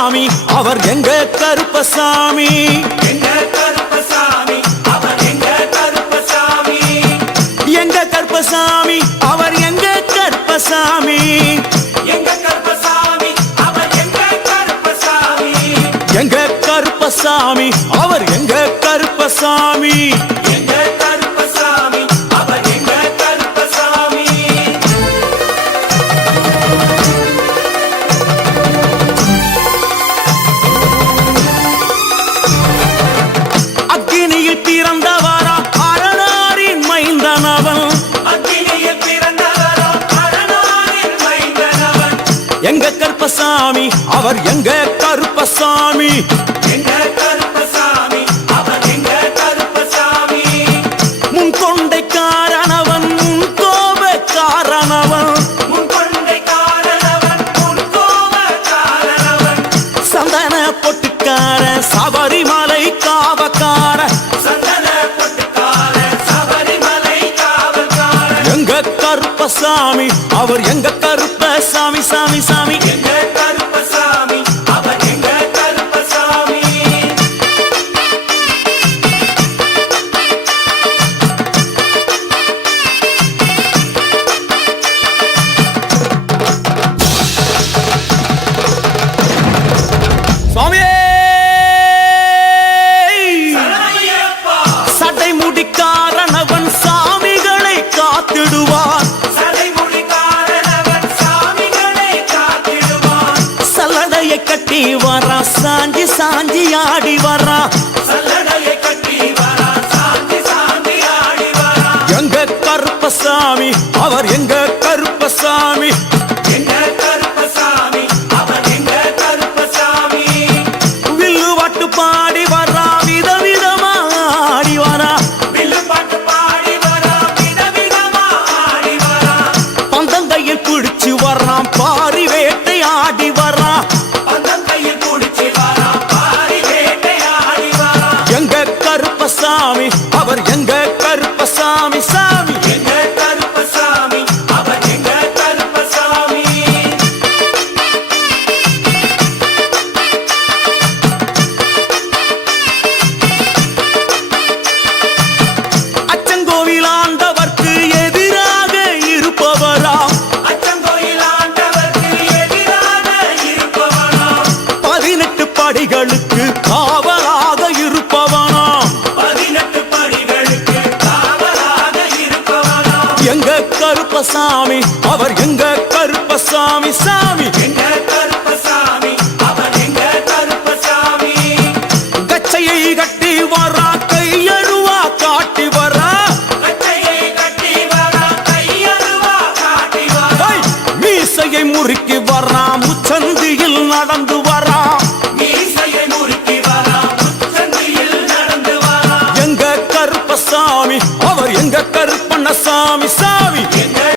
கருப்பசாமி அவர் எங்க கருப்பசாமி எங்க கருப்பசாமி அவர் எங்க கருப்பசாமி எங்க கருப்பசாமி அவர் எங்க கருப்பசாமி எங்க கருப்பசாமி அவர் எங்க கருப்பசாமி எங்க கருப்பசாமி அவர் எங்க கருப்பசாமி எங்க கருப்பசாமி அவர் எங்க கருப்பசாமி அக்கினியில் பிறந்தவரா அரணாரின் மைந்தனவன் அக்கினியில் பிறந்தவரோ அரணாரின் மைந்தனவன் எங்க கருப்பசாமி அவர் எங்க கருப்பசாமி எங்க கருப்பசாமி அவர் எங்க கருப்பசாமி முன் கொண்டைக்காரனவன் முன் கோபக்காரனவன் முன்கொண்டை காரணவன் முன்கோப காரணவன் சந்தன பொட்டுக்கார சபரிமலை காவக்கார சந்தன பொட்டுக்கார சபரிமலை காவல்கார எங்க கருப்பசாமி அவர் எங்க கருப்பசாமி சாமி சாமி எங்க கருப்பசாமி அவர் எங்க கருப்பசாமி சுவாமியே சரணமையப்பா சடைமுடிக்காரனவன் சாமிகளை காத்திடுவான் சடைமுடி காரணவன் சாமிகளை காத்திடுவான் சல்லடையை கட்டி வரா சாஞ்சி சாஞ்சி ஆடி வரா சல்லடையை கட்டி வரா சாந்தி சாந்தி ஆடி வரா எங்க கருப்பசாமி அவர் எங்க கருப்பசாமி எங்க கருப்பசாமி அவர் எங்க கருப்பசாமி வில்லுவாட்டு பாடி வரா விதவிதமா ஆடி வரா வில்லுப்பாட்டு பாடி வரா விதவிதமா ஆடி வரா பந்தங்கையில் பிடிச்சு வர்றான் பாரி வேட்டை ஆடி வரா பந்தம் கையில் குடிச்சு வரா பாரி வேட்டை ஆடி வரா எங்க கருப்பசாமி அவர் எங்க கருப்பசாமி சாமி எங்க கருப்பசாமி அவர் எங்க கருப்பசாமி அச்சங்கோவில் ஆண்டவர்க்கு எதிராக இருப்பவரா அச்சங்கோயில் ஆண்டவர்க்கு எதிராக இருப்பவனாம் 18 படிகளுக்கு காவலாக இருப்பவனா 18 படிகளுக்கு காவலாக இருப்பவனாம் எங்க கருப்பசாமி அவர் எங்க கருப்பசாமி சாமி எங்க கருப்பசாமி அவர் எங்க கருப்பசாமி கச்சையை கட்டி வரா கையழுவா காட்டி வரா கச்சையை கட்டி வரா கையருவா காட்டி வரா மீசையை முறுக்கி வரா முச்சந்தியில் நடந்து